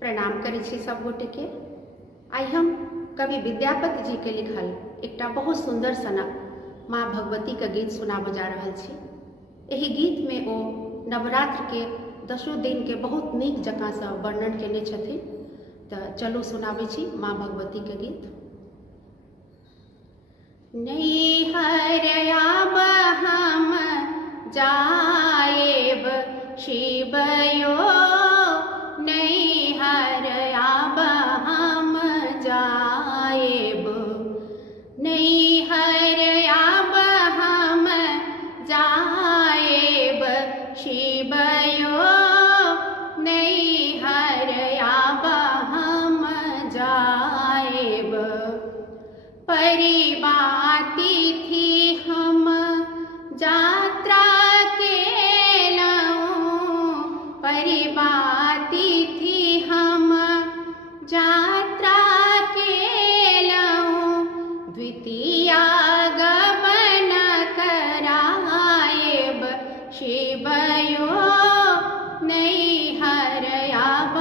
प्रणाम करै छी सब गोटे के। आई हम कवि विद्यापति जी के लिखल एकटा बहुत सुंदर सनक माँ भगवती के गीत सुनाब जा रहल छी। एहि गीत में ओ नवरात्र के 10 दिन के बहुत नीक जकाँ से वर्णन केने छथिन। तो चलू सुनाबै छी माँ भगवती के गीत। नैहर आब हम जाएब शिव यो, नैहर आब हम जाएब, नैहर आब हम जाएब शिव यो, नैहर आब हम जाएब। परिबाती थी हम यात्रा केलहुँ, परिबाती थी हम यात्रा केलहुँ, द्वितीय गमन कराएब शिव यो, नैहर आब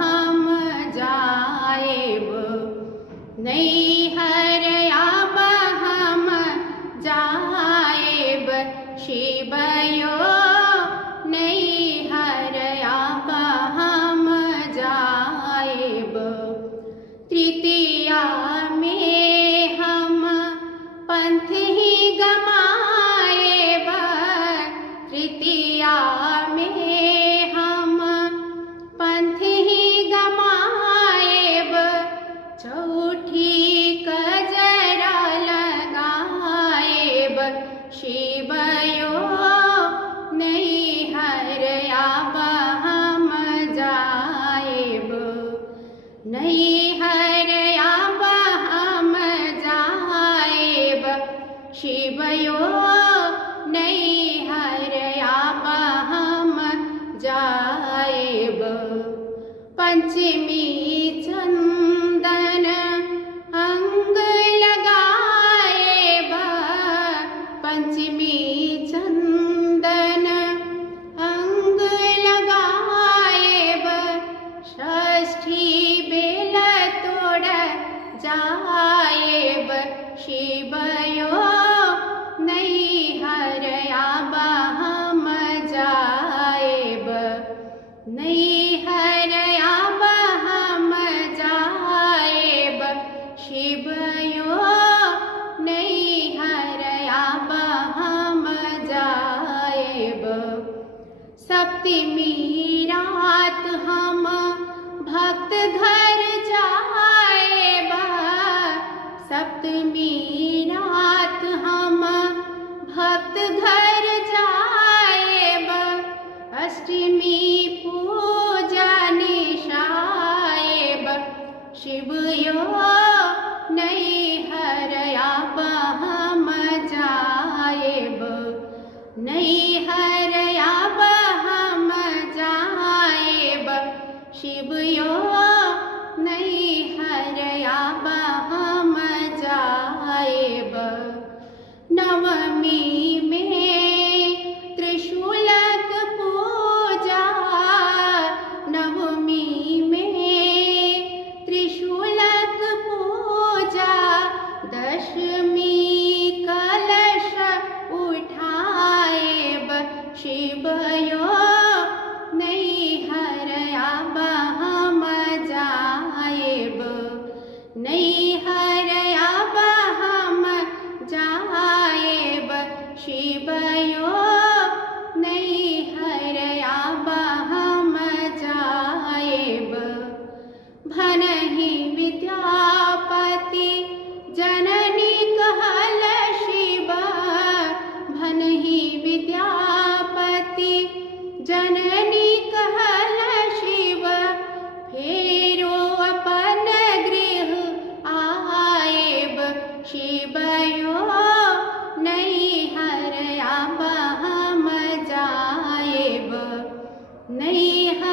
हम जाएब, नैहर आब हम जाएब शिव यो, नैहर आब हम जाएब। तृतीया में हम पंथ ही गमाएब, तृतीया में हम पंथ ही गमाएब, चौठी कजरा लगाएब शिव यो, नैहर आब हम जाएब, नैहर आब हम जाएब शिव यो, नैहर आब हम जाएब। पंचमी चंदन अंग लगाएब, पंचमी चंदन अंग लगाएब, षष्ठी बेल तोड़ जाएब शिव यो, नैहर आब हम जाएब, नैहर आब हम जाएब शिव यो, नैहर आब हम जाएब। सप्तमी रात हम भक्त घर जाएब, सप्तमी रात हम भक्त घर जाएब, अष्टमी पूजा निशाएब शिव यो, नैहर आब हम जाएब, नैहर आब हम जाएब शिव यो, नैहर आब हम जाएब। नवमी में त्रिशूलक पूजा, नवमी में त्रिशूलक पूजा, दशमी कलश उठाएब शिव यो, नैहर आब हम जाएब, नैहर आब हम जाएब शिव यो, नैहर आब हम जाएब। भनहि विद्यापति जननी कहल शिव, भनहि विद्यापति जननी कहल शिव, फेरो अपन गृह आएब शिव यो, नैहर आब हम जाएब, नैहर